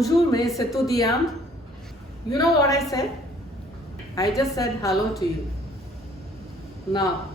Bonjour, mais c'est tout bien. You know what I said? I just said hello to you. Now,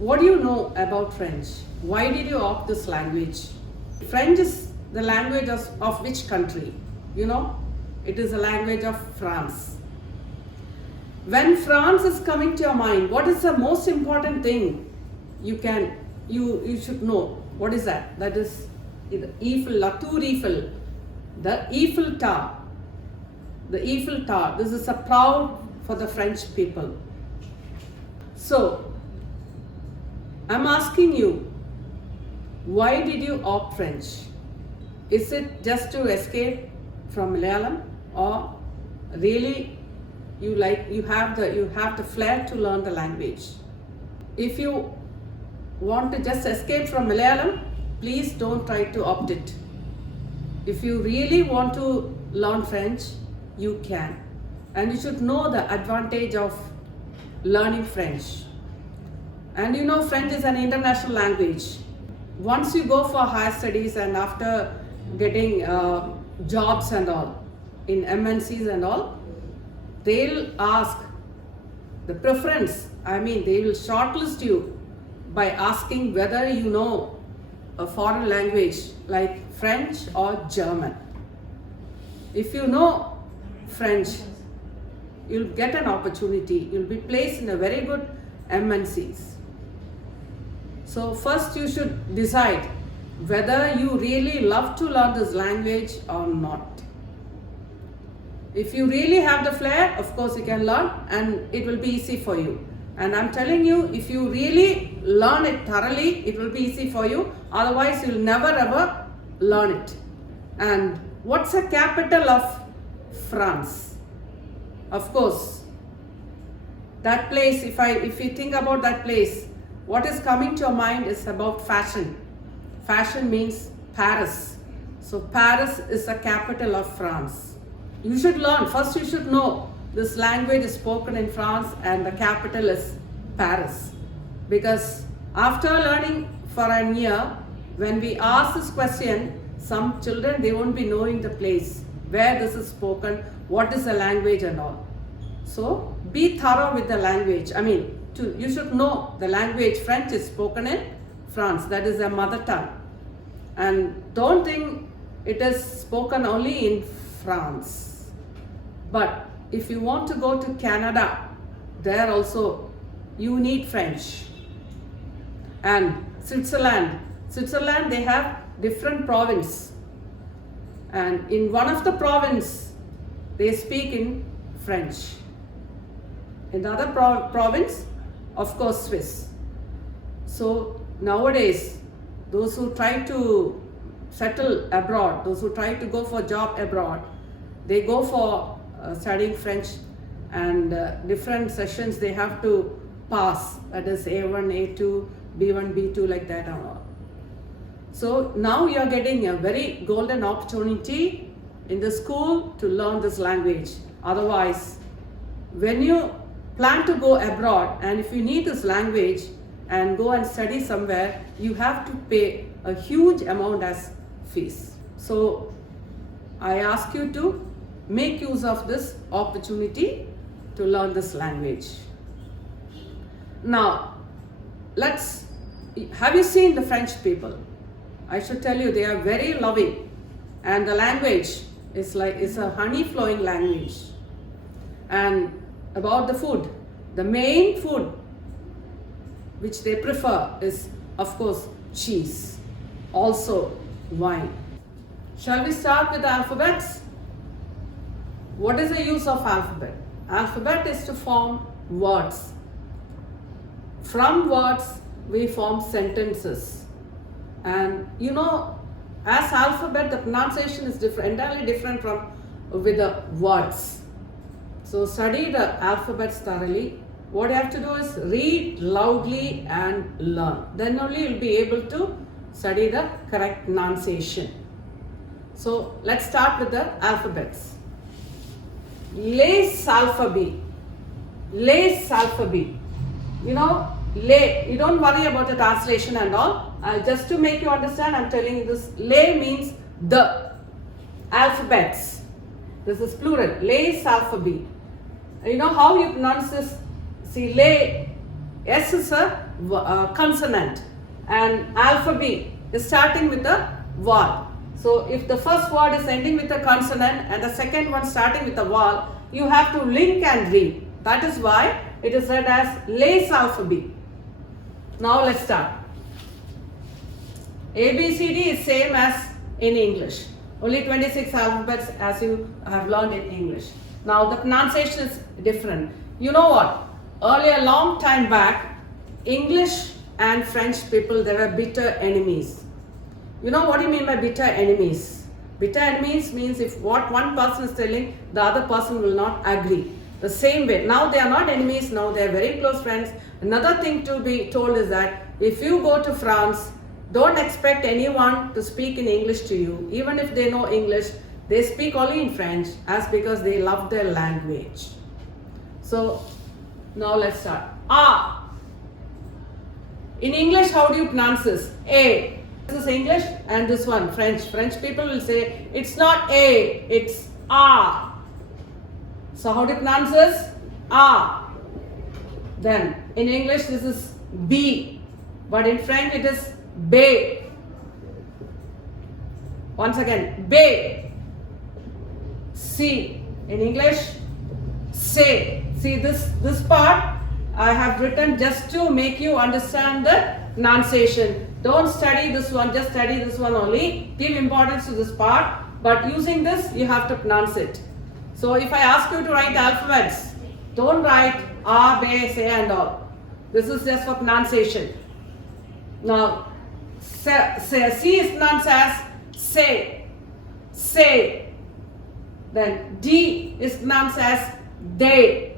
what do you know about French? Why did you opt this language? French is the language of which country? You know, it is the language of France. When France is coming to your mind, what is the most important thing you should know? What is that? That is the Eiffel, La Tour Eiffel, the Eiffel Tower. The Eiffel Tower. This is a proud for the French people. So, I'm asking you, why did you opt French? Is it just to escape from Malayalam, or really you have the flair to learn the language? If you want to just escape from Malayalam, please don't try to opt it. If you really want to learn French, you can. And you should know the advantage of learning French. And you know, French is an international language. Once you go for higher studies and after getting jobs and all, in MNCs and all, they'll ask the preference. I mean, they will shortlist you by asking whether you know a foreign language like French or German. If you know French, you'll get an opportunity. You'll be placed in a very good MNCs. So first you should decide whether you really love to learn this language or not. If you really have the flair, of course you can learn and it will be easy for you. And I'm telling you, if you really learn it thoroughly, it will be easy for you. Otherwise, you'll never ever learn it. And what's the capital of France? Of course, that place, if you think about that place, what is coming to your mind is about fashion. Fashion means Paris. So Paris is the capital of France. You should learn. First you should know this language is spoken in France and the capital is Paris. Because after learning for a year, when we ask this question, some children, they won't be knowing the place, where this is spoken, what is the language and all. So be thorough with the language. I mean, you should know the language. French is spoken in France. That is their mother tongue. And don't think it is spoken only in France. But if you want to go to Canada, there also you need French. And Switzerland, they have different province. And in one of the province, they speak in French. In the other province, of course, Swiss. So nowadays, those who try to settle abroad, those who try to go for job abroad, they go for studying French, and different sessions they have to pass. That is A1, A2, B1, B2, like that and all. So now you are getting a very golden opportunity in the school to learn this language. Otherwise, when you plan to go abroad and if you need this language and go and study somewhere, you have to pay a huge amount as fees. So I ask you to make use of this opportunity to learn this language. Now, have you seen the French people? I should tell you, they are very loving, and the language is a honey flowing language. And about the food, the main food which they prefer is, of course, cheese, also wine. Shall we start with the alphabets? What is the use of alphabet? Alphabet is to form words. From words, we form sentences. And you know, as alphabet, the pronunciation is entirely different with the words. So study the alphabets thoroughly. What you have to do is read loudly and learn. Then only you'll be able to study the correct pronunciation. So let's start with the alphabets. Les alphabet. Les alphabet. You know, lay. You don't worry about the translation and all. Just to make you understand, I'm telling you this. Lay means the. alphabets. This is plural. Les alphabet. You know how you pronounce this? See, les. S is a consonant, and alphabet is starting with a vowel. So if the first word is ending with a consonant and the second one starting with a vowel, you have to link and read. That is why it is said as les alphabet. Now let's start. ABCD is same as in English. Only 26 alphabets as you have learned in English. Now the pronunciation is different. You know what? Earlier, long time back, English and French people, they were bitter enemies. You know what do you mean by bitter enemies? Bitter enemies means if what one person is telling, the other person will not agree. The same way. Now they are not enemies, now they are very close friends. Another thing to be told is that if you go to France, don't expect anyone to speak in English to you. Even if they know English, they speak only in French as because they love their language. So now let's start. A. In English, how do you pronounce this? A. This is English and this one French. French people will say it's not A, it's A. So how do you pronounce this? A. Then in English this is B, but in French it is B. Once again, B. C. In English, say. See this part I have written just to make you understand the pronunciation. Don't study this one, just study this one only. Give importance to this part, but using this you have to pronounce it. So if I ask you to write alphabets, don't write A, B, say and all. This is just for pronunciation. Now, C is pronounced as say, say. Then D is pronounced as day.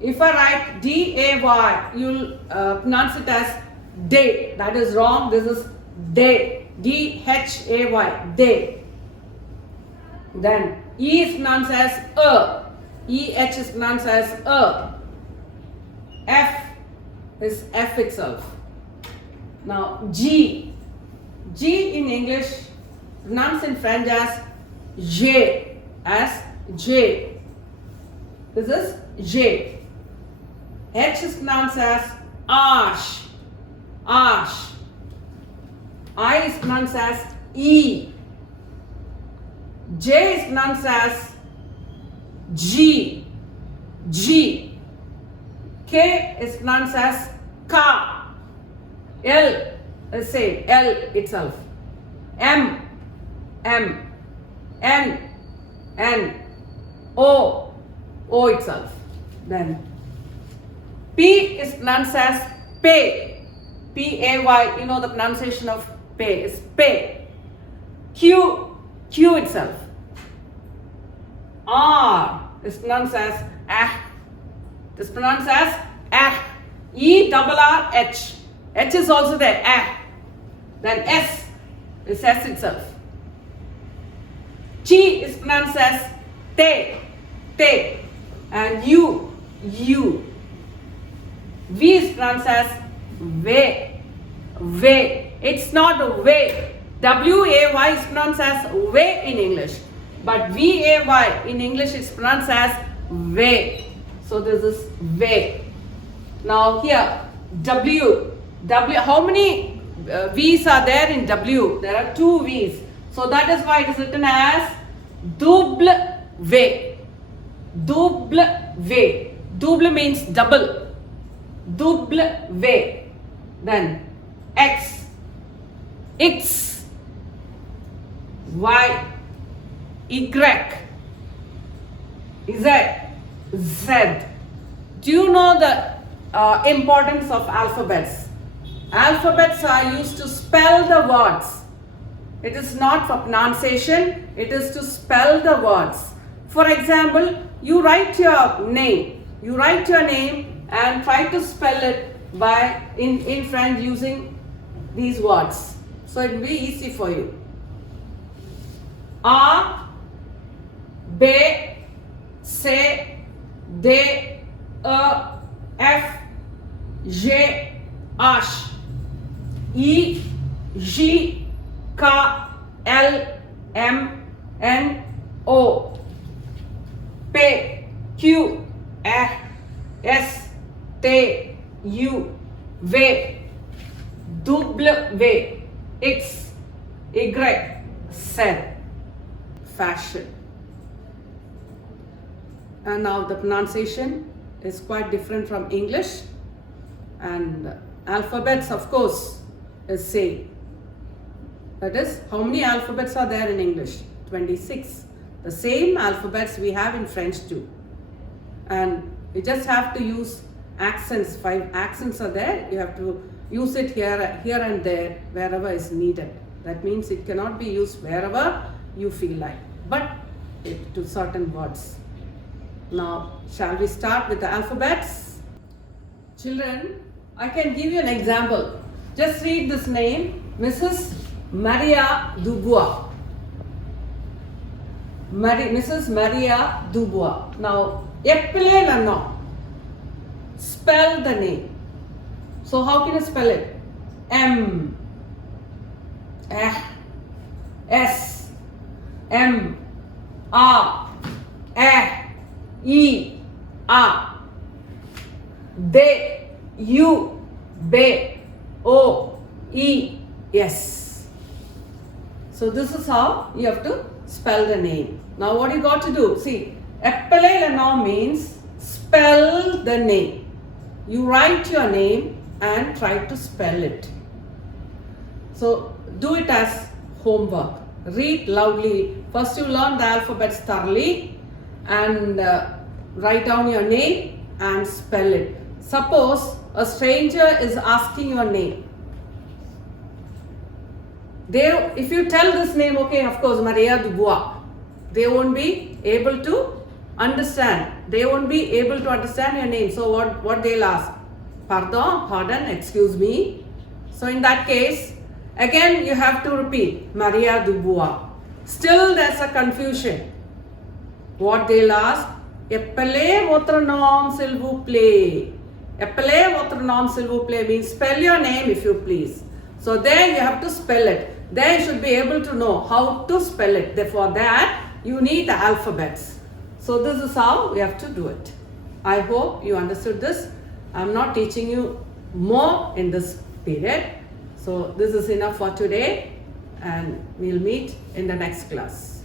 If I write D-A-Y, you'll pronounce it as day. That is wrong. This is day. D-H-A-Y, day. Then E is pronounced as E-H is pronounced as F is F itself. Now G. G in English, pronounced in French as J, as J. This is J. H is pronounced as Ash, Ash. I is pronounced as E. J is pronounced as G, G. K is pronounced as Ka. L, let's say L itself. M, M. N, N. O, O itself. Then P is pronounced as pay. P-A-Y, you know the pronunciation of pay is pay. Q, Q itself. R is pronounced as ah. It is pronounced as ah. E-double-R-H. H is also there, ah. Then S is S itself. T is pronounced as te, te. And U, U. V is pronounced as way, way. It's not way. W-A-Y is pronounced as way in English. But V-A-Y in English is pronounced as way. So this is way. Now here, W. W. How many V's are there in W? There are two V's. So that is why it is written as double way. Double way. Double means double. Double way. Then X, X, Y, Y, Z, Z. Do you know the importance of alphabets? Alphabets are used to spell the words. It is not for pronunciation, it is to spell the words. For example, you write your name. You write your name and try to spell it by in French using these words. So it will be easy for you. A, B, C, D, E, F, G, H, I, J, K, L, M, N O P Q S T U V W X Y Z. Fashion. And now the pronunciation is quite different from English, and alphabets of course is same. That is, how many alphabets are there in English? 26. The same alphabets we have in French too. And you just have to use accents. 5 accents are there. You have to use it here and there, wherever is needed. That means it cannot be used wherever you feel like, but to certain words. Now, shall we start with the alphabets? Children, I can give you an example. Just read this name, Mrs. Maria Dubois. Mrs. Maria Dubois. Now, appelez le nom. Spell the name. So, how can you spell it? M S M A E A D U B O E S. So this is how you have to spell the name. Now what you got to do? See, appelez le nom means spell the name. You write your name and try to spell it. So do it as homework. Read loudly. First you learn the alphabets thoroughly and write down your name and spell it. Suppose a stranger is asking your name. If you tell this name, okay, of course, Maria Dubois, they won't be able to understand. They won't be able to understand your name. So what they'll ask? Pardon, excuse me. So in that case, again you have to repeat Maria Dubois. Still there's a confusion. What they'll ask? Appelez votre nom s'il vous plaît. Appelez votre nom s'il vous plaît means spell your name if you please. So there you have to spell it. There you should be able to know how to spell it. Therefore that you need the alphabets. So this is how we have to do it. I hope you understood this. I am not teaching you more in this period. So this is enough for today and we'll meet in the next class.